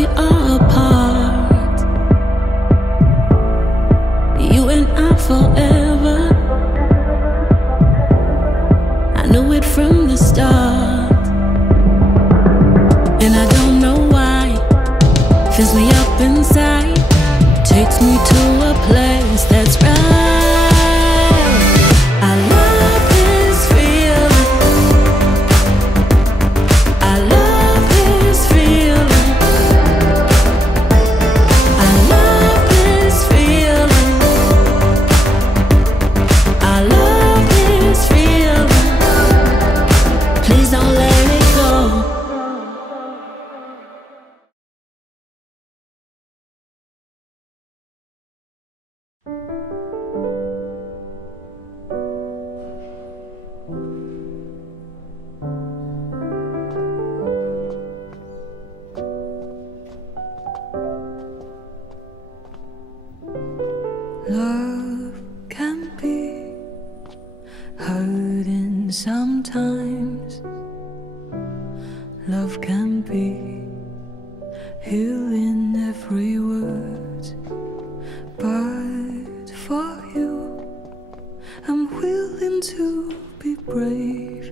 we are apart. You and I forever. I knew it from the start, and I don't know why. Fills me up inside, takes me to a place that's right. I love this feeling. I love this feeling. I love this feeling. I love this feeling. Please don't let it go. Love can be hurting sometimes. Love can be healing every word. But for you, I'm willing to be brave.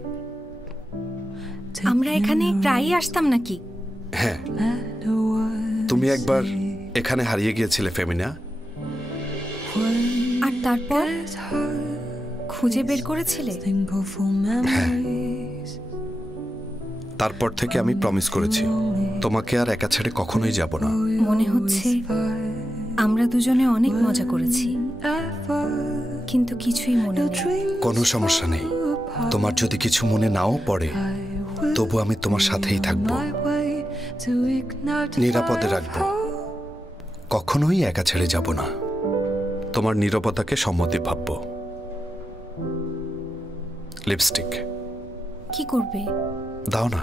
আমরা এখানে প্রায়ই আসতাম নাকি? হ্যাঁ, তুমি একবার এখানে হারিয়ে গিয়েছিলে ফেমিনা। আর তারপর খুঁজে বের করেছিলে? তারপর থেকে আমি প্রমিস করেছি তোমাকে আর একা ছেড়ে কখনোই যাব না। মনে হচ্ছে আমরা দুজনে অনেক মজা করেছি, কিন্তু কিছুই মনে নেই। কোনো সমস্যা নেই, তোমার যদি কিছু মনে নাও পড়ে তবু আমি তোমার সাথেই থাকবো, নিরাপদে রাখবো, কখনোই একা ছেড়ে যাব না। তোমার নীরবতাকে সম্মতি ভাববো। লিপস্টিক কি করবে? দাও না।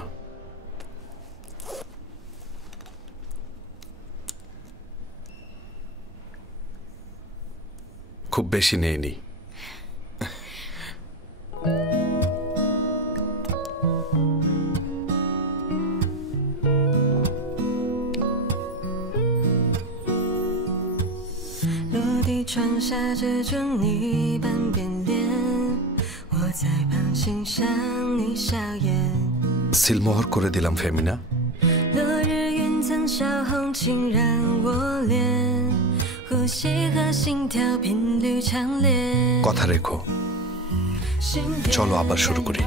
খুব বেশি নেইনি।窗下这种你半边脸，我在旁欣赏你笑颜。সিলমোহর করে দিলাম ফেমিনা।落日云层烧红浸染我脸，呼吸和心跳频率强烈。কথা রেখো, চলো আবার শুরু করি।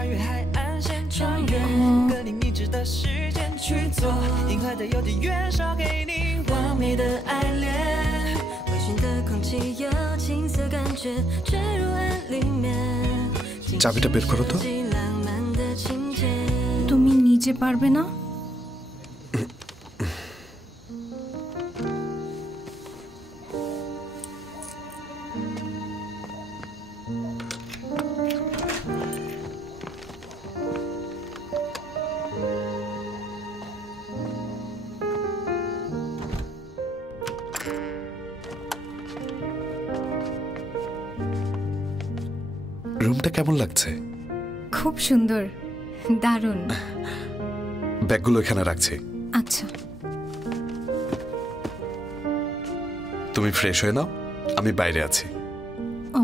চাবিটা বের করো তো। তুমি নিজে পারবে না? রুমটা কেমন লাগছে? খুব সুন্দর, দারুণ। ব্যাগগুলো এখানে রাখছি। আচ্ছা, তুমি ফ্রেশ হয়ে নাও, আমি বাইরে আছি। ও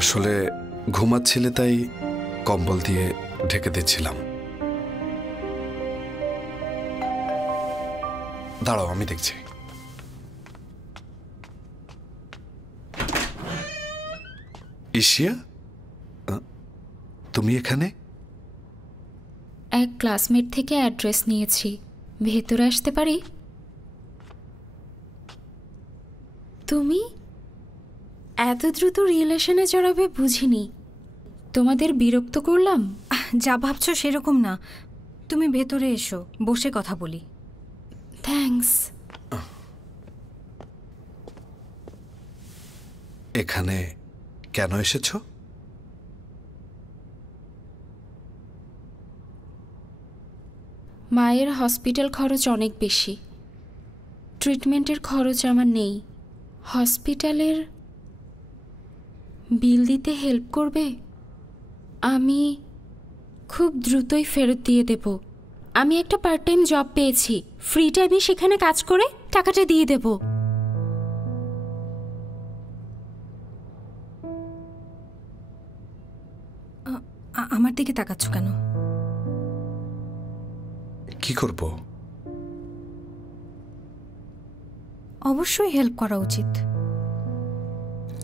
আসলে ঘুমাচ্ছিলে তাই কম্বল দিয়ে ঢেকে দিচ্ছিলাম। দাঁড়াও, আমি দেখছি। ইশিয়া, তুমি এখানে? এক ক্লাসমেট থেকে অ্যাড্রেস নিয়েছি, ভেতরে আসতে পারি? তুমি এত দ্রুত রিলেশনে জড়াবে বুঝিনি। তোমাদের বিরক্ত করলাম? যা ভাবছো সেরকম না, তুমি ভেতরে এসো, বসে কথা বলি। থ্যাঙ্কস। এখানে কেন এসেছো? মায়ের হসপিটাল খরচ অনেক বেশি, ট্রিটমেন্টের খরচ আমার নেই। হসপিটালের বিল দিতে হেল্প করবে? আমি খুব দ্রুতই ফেরত দিয়ে দেব। আমি একটা পার্ট টাইম জব পেয়েছি, ফ্রি টাইমে সেখানে কাজ করে টাকাটা দিয়ে দেব। আমার দিকে তাকাচ্ছ কেন? কি করব? অবশ্যই হেল্প করা উচিত।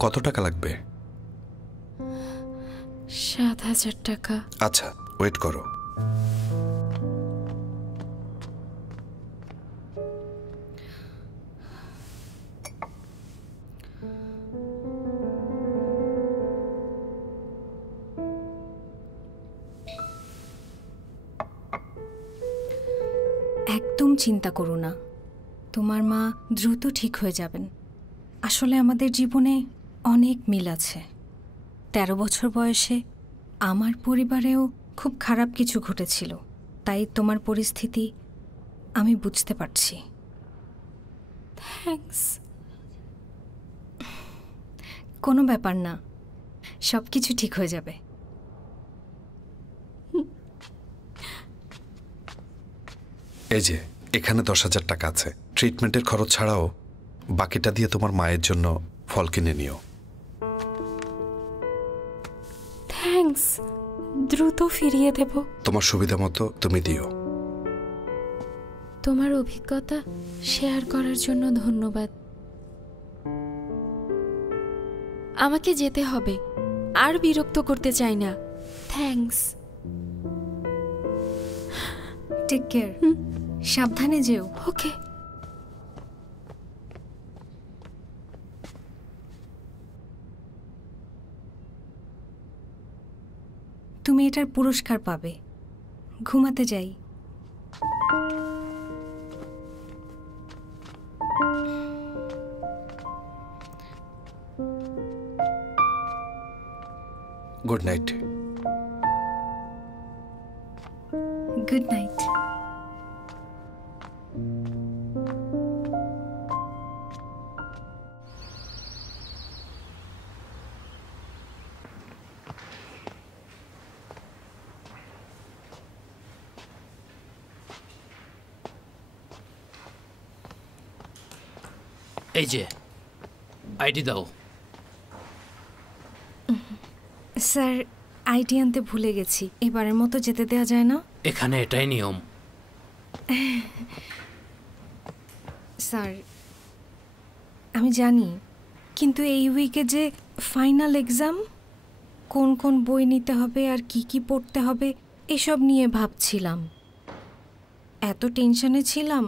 কত টাকা লাগবে? 7,000 টাকা। আচ্ছা, ওয়েট করো। একদম চিন্তা করো না, তোমার মা দ্রুত ঠিক হয়ে যাবেন। আসলে আমাদের জীবনে অনেক মিল আছে। 13 বছর বয়সে আমার পরিবারেও খুব খারাপ কিছু ঘটেছিল, তাই তোমার পরিস্থিতি আমি বুঝতে পারছি। থ্যাঙ্কস। কোনো ব্যাপার না, সব কিছু ঠিক হয়ে যাবে। এই যে এখানে 10,000 টাকা আছে, ট্রিটমেন্টের খরচ ছাড়াও বাকিটা দিয়ে তোমার মায়ের জন্য ফল কিনে নিও। থ্যাঙ্কস, দ্রুত ফিরিয়ে দেব। তোমার সুবিধা মতো তুমি দিও। তোমার অভিজ্ঞতা শেয়ার করার জন্য ধন্যবাদ। আমাকে যেতে হবে, আর বিরক্ত করতে চাই না। থ্যাঙ্কস। টেক কেয়ার, সাবধানে যেও। ওকে। তুমি এটার পুরস্কার পাবে। ঘুমাতে যাই। Good night. Good night. এই যে আইডি দাও। স্যার, আইডি আনতে ভুলে গেছি, এবারের মতো যেতে দেওয়া যায় না? এখানে এটাই নিয়ম। স্যার, আমি জানি, কিন্তু এই উইকে যে ফাইনাল এক্সাম, কোন কোন বই নিতে হবে আর কি কি পড়তে হবে এসব নিয়ে ভাবছিলাম। এত টেনশনে ছিলাম,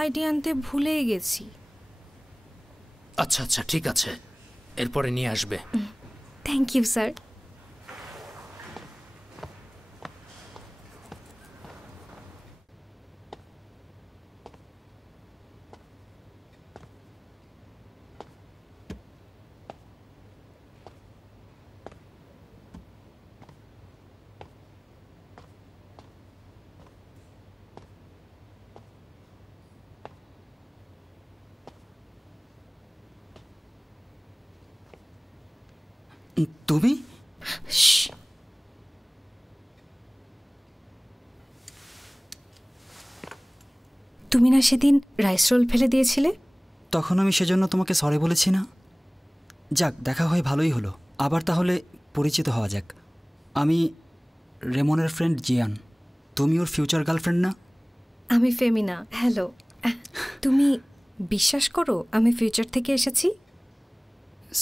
আইডি আনতে ভুলেই গেছি। আচ্ছা আচ্ছা, ঠিক আছে, এরপরে নিয়ে আসবে। Thank you sir. তুমি? তুমি না সেদিন রাইস রোল ফেলে দিয়েছিলে? তখন আমি সেজন্য তোমাকে সরি বলেছি না? যাক, দেখা হয় ভালোই হলো। আবার তাহলে পরিচিত হওয়া যাক। আমি রেমনের ফ্রেন্ড জিয়ান। তুমি ওর ফিউচার গার্লফ্রেন্ড না? আমি ফেমিনা। হ্যালো। তুমি বিশ্বাস করো আমি ফিউচার থেকে এসেছি?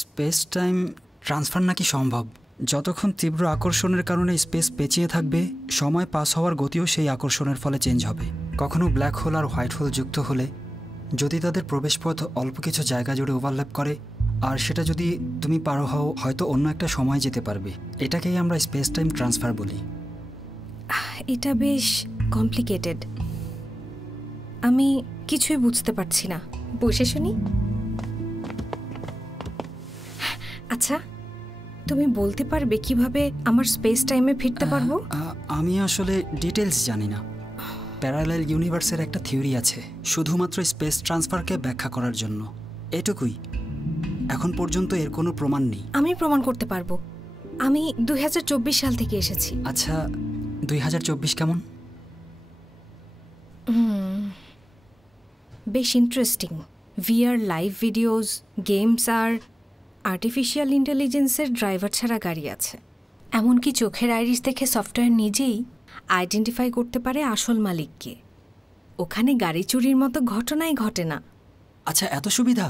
স্পেস টাইম ট্রান্সফার নাকি সম্ভব? যতক্ষণ তীব্র আকর্ষণের কারণে স্পেস পেঁচিয়ে থাকবে, সময় পাস হওয়ার গতিও সেই আকর্ষণের ফলে চেঞ্জ হবে। কখনো ব্ল্যাক হোল আর হোয়াইট হোল যুক্ত হলে যদি তাদের প্রবেশপথ অল্প কিছু জায়গা জুড়ে ওভারল্যাপ করে, আর সেটা যদি তুমি পারো হও, হয়তো অন্য একটা সময় যেতে পারবে। এটাকেই আমরা স্পেস টাইম ট্রান্সফার বলি। এটা বেশ কমপ্লিকেটেড। আমি কিছুই বুঝতে পারছি না। বসে শুনি। আচ্ছা, তুমি বলতে পারবে কিভাবে আমার স্পেস টাইমে ফিরতে পারবো? আমি আসলে ডিটেলস জানি না। প্যারালাল ইউনিভার্সের একটা থিওরি আছে শুধুমাত্র স্পেস ট্রান্সফারকে ব্যাখ্যা করার জন্য, এটুকুই। এখন পর্যন্ত এর কোনো প্রমাণ নেই। আমি প্রমাণ করতে পারবো। আমি 2024 সাল থেকে এসেছি। আচ্ছা, 2024 কেমন? বেশ interesting. VR live videos, games আর আর্টিফিশিয়াল ইন্টেলিজেন্সের ড্রাইভার ছাড়া গাড়ি আছে। এমনকি চোখের আইরিস দেখে সফটওয়্যার নিজেই আইডেন্টিফাই করতে পারে আসল মালিককে। ওখানে গাড়ি চুরির মতো ঘটনাই ঘটে না। আচ্ছা, এত সুবিধা?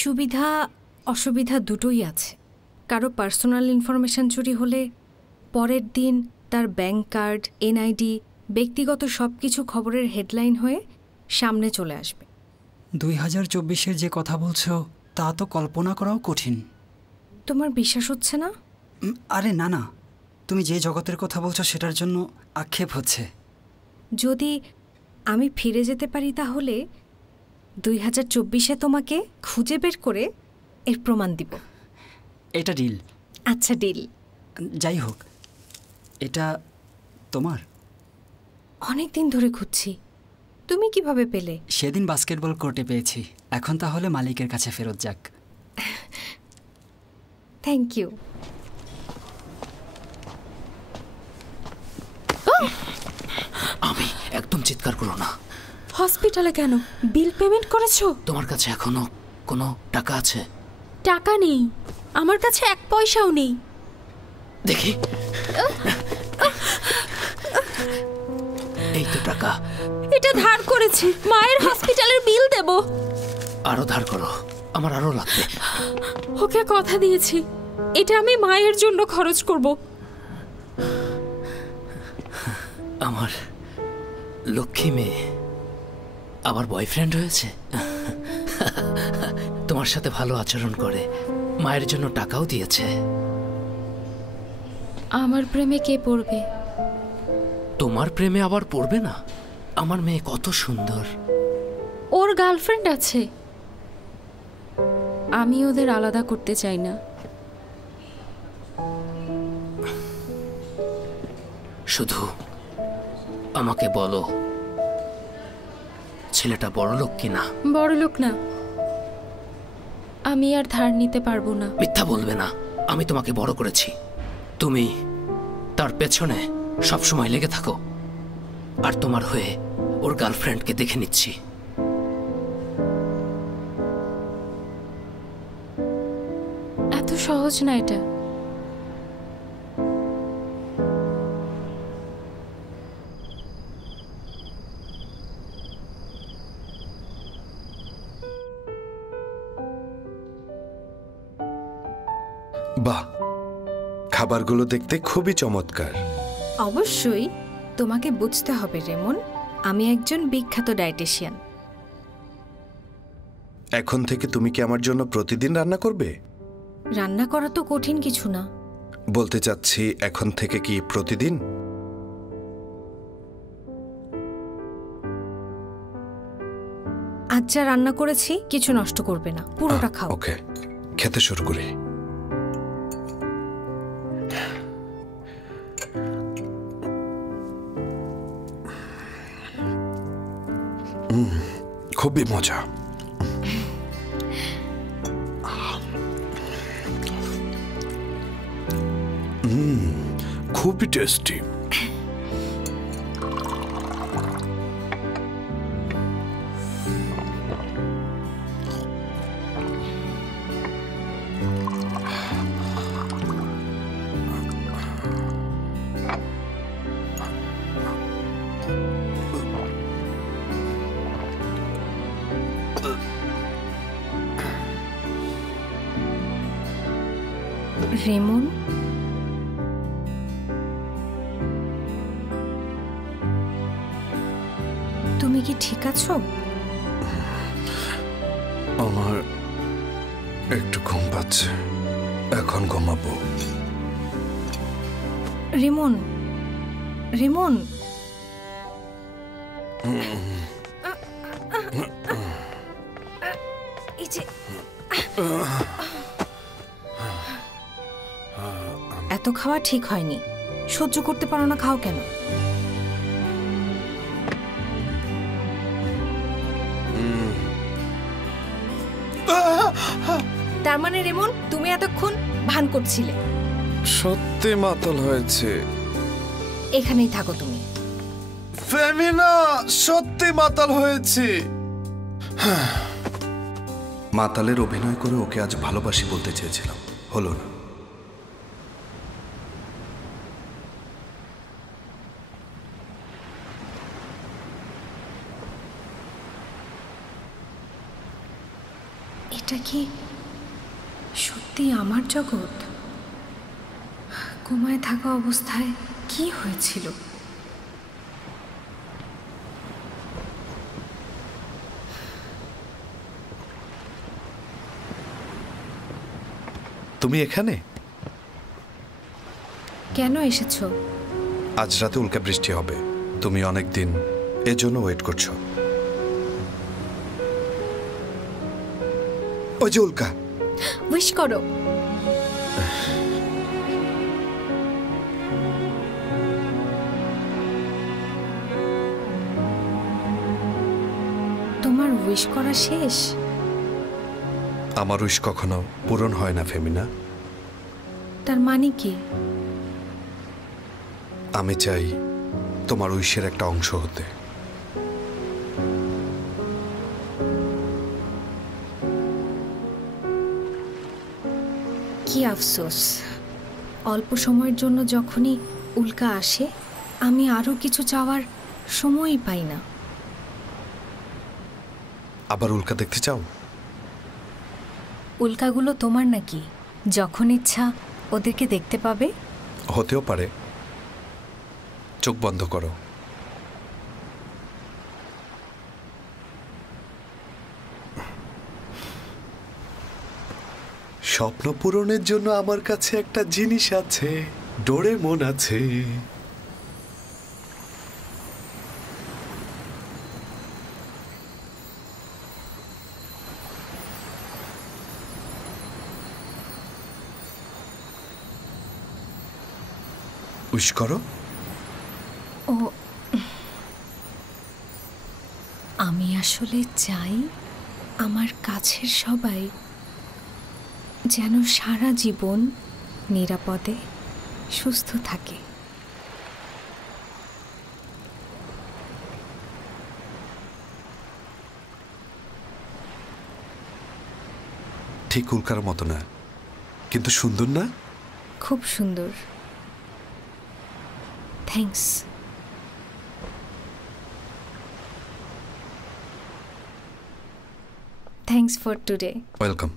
সুবিধা অসুবিধা দুটোই আছে। কারো পার্সোনাল ইনফরমেশন চুরি হলে পরের দিন তার ব্যাংক কার্ড, এনআইডি, ব্যক্তিগত সব কিছু খবরের হেডলাইন হয়ে সামনে চলে আসবে। 2024-এর যে কথা বলছো তা তো কল্পনা করাও কঠিন। তোমার বিশ্বাস হচ্ছে না? আরে না না, তুমি যে জগতের কথা বলছো সেটার জন্য আক্ষেপ হচ্ছে। যদি আমি ফিরে যেতে পারি তাহলে 2024-এ তোমাকে খুঁজে বের করে এর প্রমাণ দিব। এটা ডিল। আচ্ছা, ডিল। যাই হোক, এটা তোমার? অনেক দিন ধরে খুঁজছি। তুমি কিভাবে পেলে? সেদিন বাস্কেটবল কোর্টে পেয়েছি। এখন তাহলে মালিকের কাছে ফেরত যাক। Thank you. আমি একদম চিৎকার করো না। হসপিটালে কেন? বিল পেমেন্ট করেছো? তোমার কাছে এখনো কোনো টাকা আছে? টাকা নেই, আমার কাছে 1 পয়সাও নেই। দেখি, এই তো টাকা। এটা ধার করেছি, মায়ের হসপিটালের বিল দেব। আরো ধার করো, আমার আরো লাগবে। ওকে কথা দিয়েছি, এটা আমি মায়ের জন্য খরচ করব। আমার লক্ষ্মী মেয়ে আবার বয়ফ্রেন্ড হয়েছে। তোমার সাথে ভালো আচরণ করে, মায়ের জন্য টাকাও দিয়েছে। আমার প্রেমে কে পড়বে? তোমার প্রেমে আবার পড়বে না? আমার মেয়ে কত সুন্দর। ওর গার্লফ্রেন্ড আছে, আমি ওদের আলাদা করতে চাই না। শুধু আমাকে বলো, ছেলেটা বড়লোক কিনা? বড়লোক না, আমি আর ধার নিতে পারবো না। মিথ্যা বলবে না, আমি তোমাকে বড় করেছি। তুমি তার পেছনে সবসময় লেগে থাকো, আর তোমার হয়ে ওর গার্লফ্রেন্ডকে দেখে নিচ্ছি। এত সহজ না এটা। বাহ, খাবারগুলো দেখতে খুবই চমৎকার। অবশ্যই। তোমাকে বুঝতে হবে রেমন, আমি একজন বিখ্যাত ডায়েটিশিয়ান। এখন থেকে তুমি কি আমার জন্য প্রতিদিন রান্না করবে? রান্না করা তো কঠিন কিছু না। বলতে চাচ্ছি, এখন থেকে কি প্রতিদিন? আজ যা রান্না করেছি কিছু নষ্ট করবে না, পুরোটা খাও। ওকে, খেতে শুরু করি। খুবই মজা। খুবই টেস্টি। রেমন, তুমি কি ঠিক আছো? আমার একটু ঘুম পাচ্ছে, এখন ঘুমাবো। রেমন, রেমন, এই যে এত খাওয়া ঠিক হয়নি। সহ্য করতে পারো না, খাও কেন? তার মানে রেমন, তুমি এতক্ষণ ভান করছিলে? সত্যি মাতাল হয়েছে। এখানেই থাকো তুমি। ফেমিনা, সত্যি মাতাল হয়েছে। মাতালের অভিনয় করে ওকে আজ ভালোবাসি বলতে চেয়েছিলাম, হলো না। এটা কি সত্যি আমার জগৎ? ঘুমায় থাকা অবস্থায় কি হয়েছিল? তুমি এখানে কেন এসেছো? আজ রাতে উল্কা বৃষ্টি হবে, তুমি অনেকদিন এজন্য ওয়েট করছো। ওই যে উল্কা, উইশ করো। তোমার উইশ করা শেষ? আমার উইশ কখনো পূরণ হয় না ফেমিনা। তার মানে কি? আমি চাই তোমার উইশের একটা অংশ হতে। কি আফসোস, অল্প সময়ের জন্য যখনই উল্কা আসে আমি আরো কিছু চাওয়ার সময়ই পাই না। আবার উল্কা দেখতে চাও? উল্কাগুলো তোমার নাকি? যখন ইচ্ছা ওদেরকে দেখতে পাবে। হতেও পারে। চোখ বন্ধ করো। স্বপ্ন পূরণের জন্য আমার কাছে একটা জিনিস আছে, ডোরেমন আছে। উইশ করো। ও, আমি আসলে চাই আমার কাছের সবাই যেন সারা জীবন নিরাপদে সুস্থ থাকে। ঠিক উল্কার মতো না, কিন্তু সুন্দর না? খুব সুন্দর। Thanks. Thanks for today. Welcome.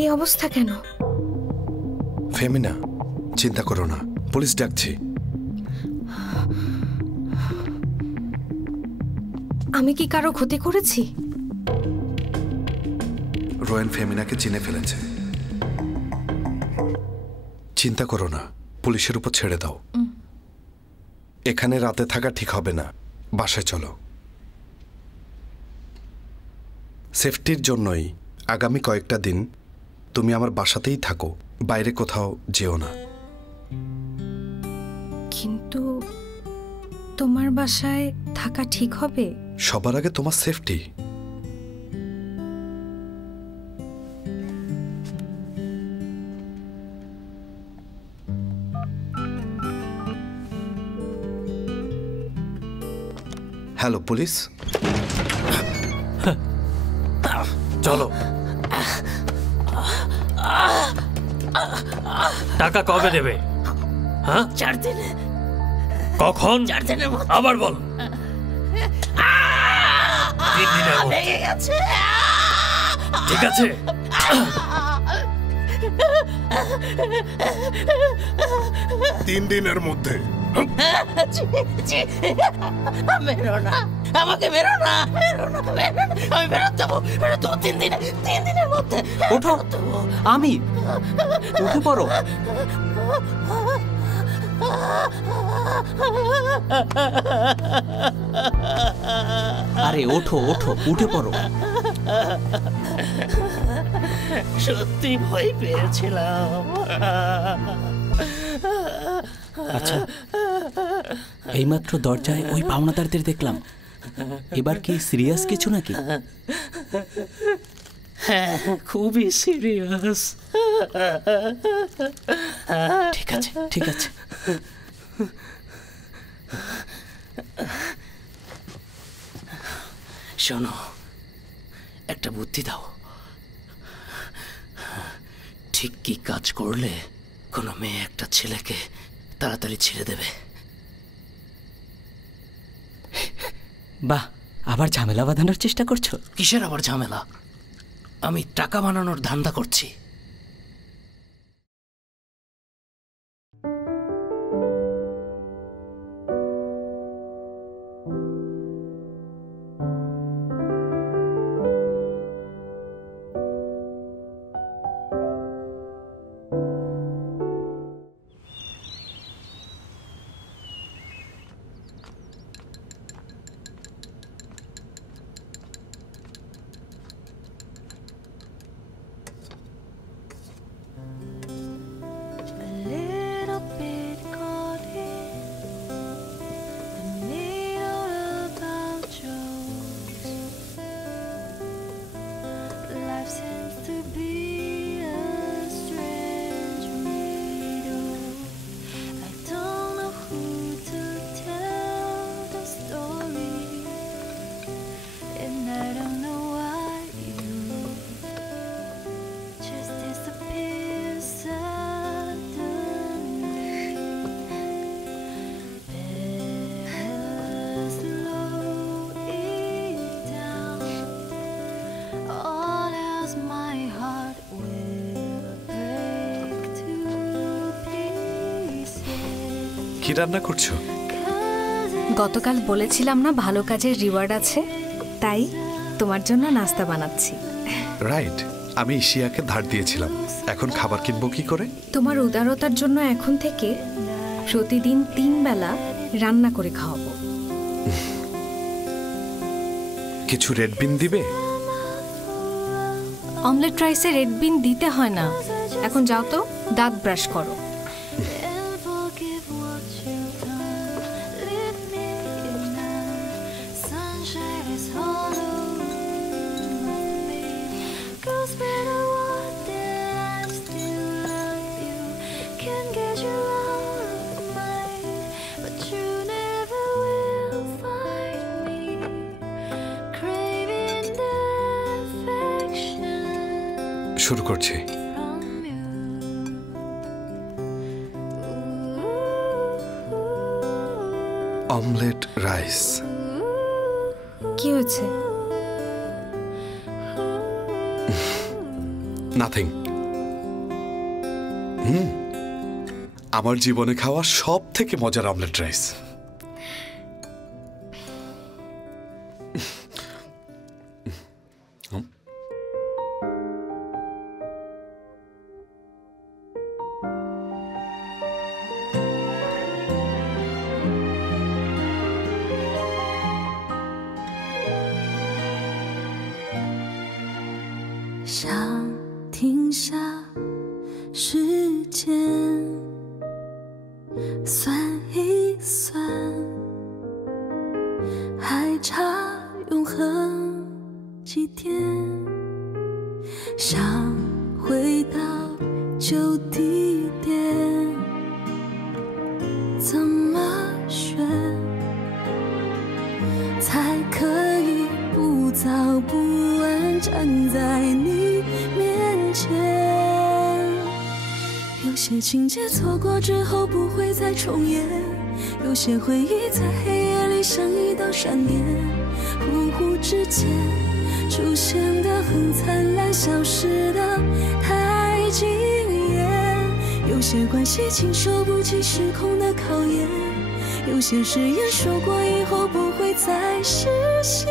এই অবস্থা কেন? ফেমিনা, চিন্তা করো না, পুলিশ ডাকছি। আমি কি কারো ক্ষতি করেছি? রোয়েন ফেমিনাকে চিনে ফেলেছে। চিন্তা করো না, পুলিশের উপর ছেড়ে দাও। এখানে রাতে থাকা ঠিক হবে না, বাসায় চলো। সেফটির জন্যই আগামী কয়েকটা দিন তুমি আমার বাসাতেই থাকো, বাইরে কোথাও যেও না। কিন্তু তোমার বাসায় থাকা ঠিক হবে? সবার আগে তোমার সেফটি। Hello police. চলো। টাকা কবে দেবে? হ্যাঁ, 4 दिन। কখন? 4 দিনের মধ্যে। আবার বল। 3 দিনের মধ্যে। লেগে গেছে। ঠিক আছে। তিন দিনের মধ্যে। মেরো না, আমাকে মেরো না, মেরো না, আমি ফেরত দেবো 3 দিনের মধ্যে। ওঠো, আমি উঠে পড়ো। আরে ওঠো ওঠো, উঠে পড়ো। সত্যি ভয় পেয়েছিলাম। আচ্ছা, এইমাত্র দরজায় ওই পাওনাদারদের দেখলাম। এবার কি সিরিয়াস কিছু নাকি? হ্যাঁ, খুবই সিরিয়াস। ঠিক আছে ঠিক আছে। শোনো, একটা বুদ্ধি দাও। ঠিক কি কাজ করলে কোনো মেয়ে একটা ছেলেকে তাড়াতাড়ি ছেড়ে দেবে? বাহ, আবার ঝামেলা বাঁধানোর চেষ্টা করছো? কিসের আবার ঝামেলা? আমি টাকা বানানোর ধান্দা করছি। কি রান্না করছো? গতকাল বলেছিলাম না ভালো কাজের রিওয়ার্ড আছে, তাই তোমার জন্য নাস্তা বানাচ্ছি। রাইট, আমি ইশিয়াকে ধার দিয়েছিলাম, এখন খাবার কিনবো কি করে? তোমার উদারতার জন্য এখন থেকে প্রতিদিন 3 বেলা রান্না করে খাওয়াবো। কিছু রেড বিন দিবে? অমলেট রাইসে রেড বিন দিতে হয় না। এখন যাও তো, দাঁত ব্রাশ করো। শুরু করছি। Omelette rice. কি হয়েছে? নাথিং। আমার জীবনে খাওয়া সব থেকে মজার অমলেট রাইস।想停下时间，算一算，还差永恒几天。想回到旧地点，怎么选才可以不早不晚站在你面前？有些情节错过之后不会再重演，有些回忆在黑夜里像一道闪电，忽忽之间出现的很灿烂，消失的太惊艳。有些关系经受不起时空的考验，有些誓言说过以后不会再实现。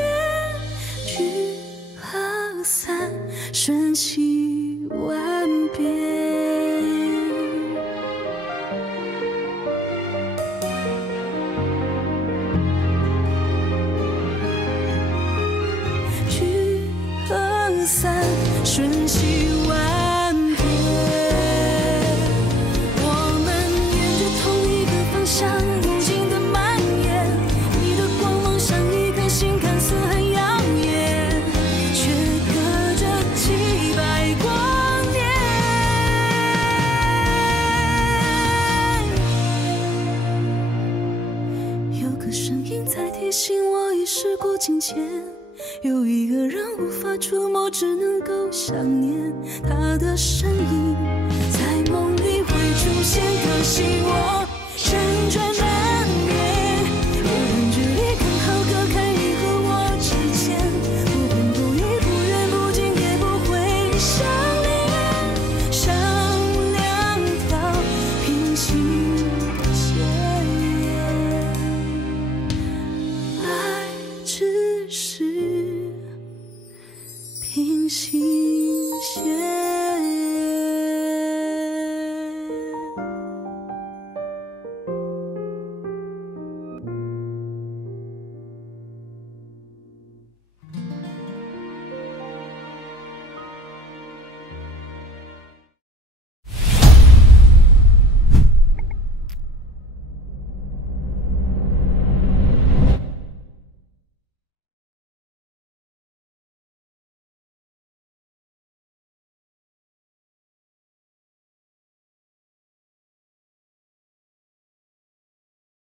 聚和散，瞬息万变。散，瞬息万变。我们沿着同一个方向无尽的蔓延，你的光芒像一颗星，看似很耀眼，却隔着几百光年。有个声音在提醒我，已时过境迁。有一个人无法触摸，只能够想念他的身影，在梦里会出现，可惜我辗转难眠。无论距离刚好隔开你和我之间，不偏不倚，不远不近，也不会相恋，像两条平行线。爱只是平行